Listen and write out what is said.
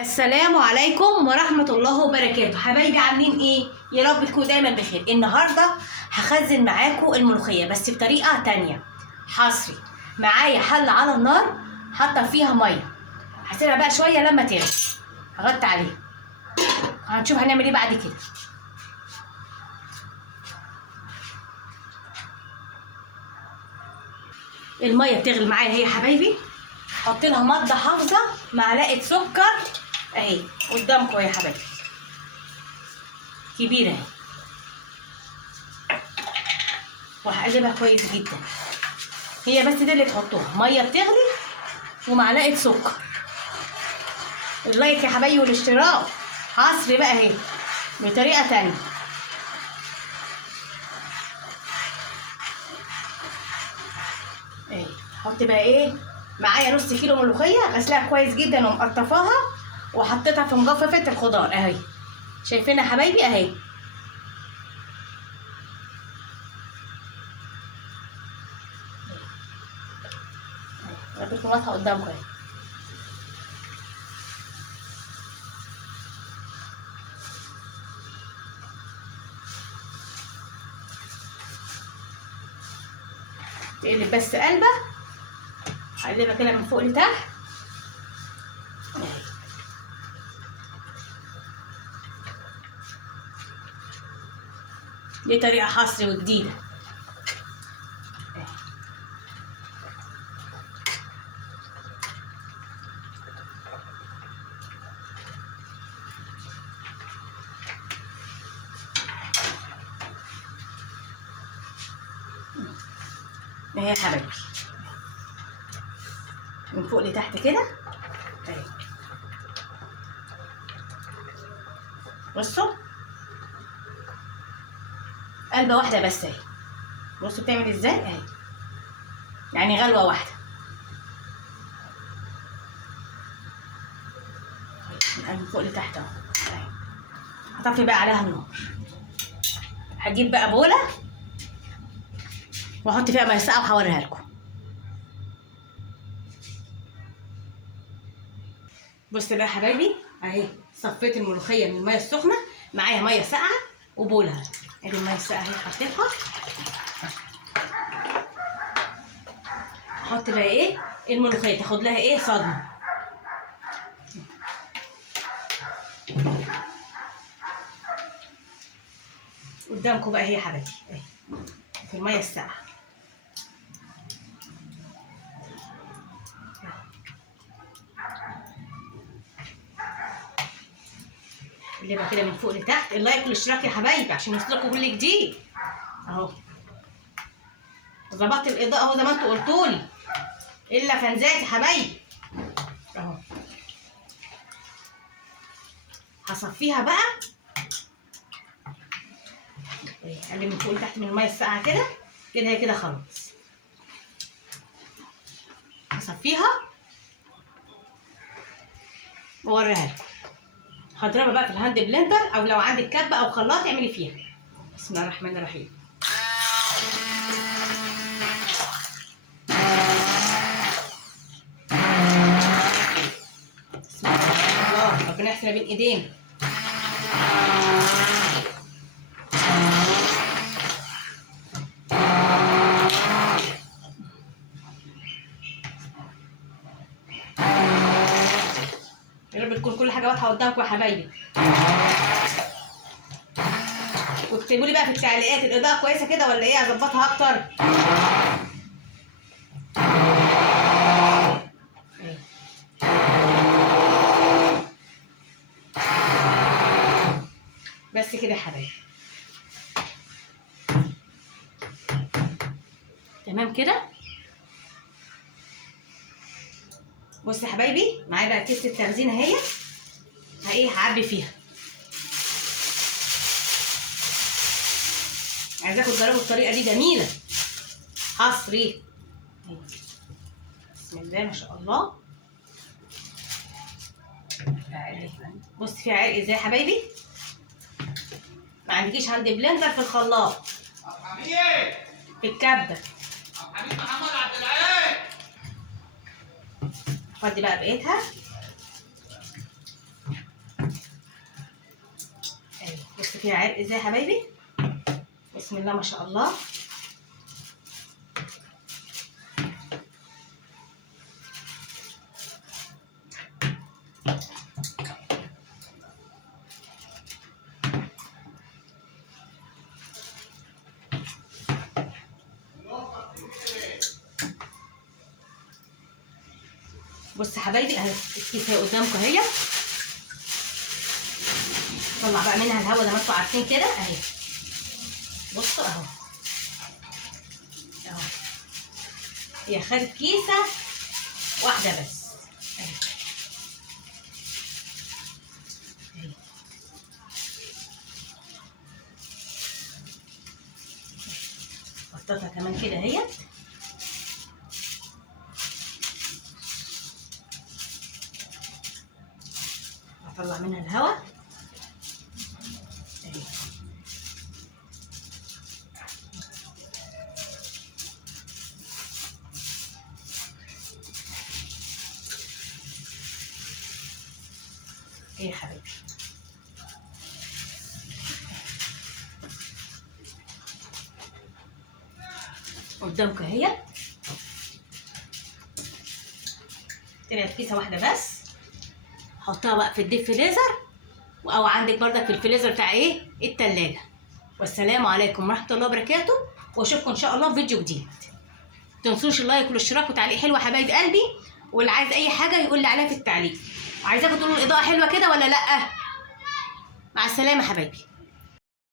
السلام عليكم ورحمة الله وبركاته. حبايبي عاملين ايه؟ يا رب تكونوا دايما بخير. النهاردة هخزن معاكم الملوخية بس بطريقة تانية حصري. معايا حلة على النار حاطة فيها مية، هسيبها بقى شوية لما تغلي، هغطي عليها. هنشوف هنعمل ايه بعد كده. المية بتغلي معايا اهي يا حبايبي، حط لها مضة حافظة معلقة سكر اهي قدامكم يا حبايبي، كبيرة اهي، وهقلبها كويس جدا. هي بس دي اللي تحطوها، ميه بتغلي ومعلقه سكر. اللايك يا حبايبي والاشتراك حصري بقى اهي بطريقه تانية. اهي حط بقى ايه معايا نص كيلو ملوخيه غسلاها كويس جدا ومقطفاها وحطيتها في مجففه الخضار اهي، شايفينها يا حبايبي اهي. ربيتكم واضحه قدامكم اهي. تقلب بس قلبه، هقلبها كده من فوق لتحت. دي طريقه حصري وجديده. اهي يا حبايبي من فوق لتحت كده اهي. بصوا قلبه واحده بس اهي، بصوا بتعمل ازاي اهي، يعني غلوه واحده. من فوق لتحت اهو اهي. هطفي بقى عليها النار، هجيب بقى بوله واحط فيها ميه ساقعه وهوريها لكم. بص بقى يا حبايبي اهي، صفيت الملوخيه من الميه السخنه، معايا ميه ساقعه وبوله. ادي الميه الساقعه اهي حطيتها. احط بقى ايه الملوخيه تاخد لها ايه صدمه. قدامكم بقى اهي يا حبايبي اهي في الميه الساقعه. الليبه كده من فوق لتحت. اللايك والاشتراك يا حبايبي عشان يوصلكوا كل جديد اهو. ظبطت الاضاءه اهو زي ما انتوا قلتولي، الا فنزات يا حبايبي اهو. هصفيها بقى اقلب من فوق لتحت من الميه الساقعه كده كده. هي كده خلاص. هصفيها واوريها لكم. هضربها بقى في الهاند بلندر او لو عندك كبه او خلاط اعملي فيها. بسم الله الرحمن الرحيم. بسم الله، ربنا يحسن بين ايدينا. يا رب تكون كل حاجه واضحه قدامكم يا حبايبي. واكتبوا لي بقى في التعليقات الاضاءه كويسه كده ولا ايه، اظبطها اكتر. بس كده يا حبايبي تمام كده. بصوا يا حبايبي معايا بقى كيس التخزين اهي، ايه هعبي فيها. عايزاكم تجربوا الطريقه دي جميله حصري. بسم الله ما شاء الله. بص فيها عرق ازاي يا حبايبي. ما عندكيش عندي بلندر في الخلاط في الكبه. فضي بقى بقيتها بص فيها عرق ازاي يا حبايبي، بسم الله ما شاء الله. بص يا حبايبي اهي الكيسه اهي قدامكم اهي، طلع بقى منها الهواء زي ما انتم عارفين كده اهي. بصوا اهو اهو، هي خدت كيسه واحده بس اهي اهي. حطيتها كمان كده اهي. هطلع منها الهواء اهي. ايه يا حبيبي، قدامكم اهي. طلعت كيسه واحده بس، حطها بقى في الديب فريزر، او عندك بردك في الفريزر بتاع ايه التلاجة. والسلام عليكم ورحمه الله وبركاته، واشوفكم ان شاء الله في فيديو جديد. متنسوش اللايك والاشتراك وتعليق حلو يا حبايب قلبي، واللي عايز اي حاجه يقول لي عليها في التعليق. عايزاكم تقولوا الاضاءه حلوه كده ولا لا. مع السلامه حبايبي.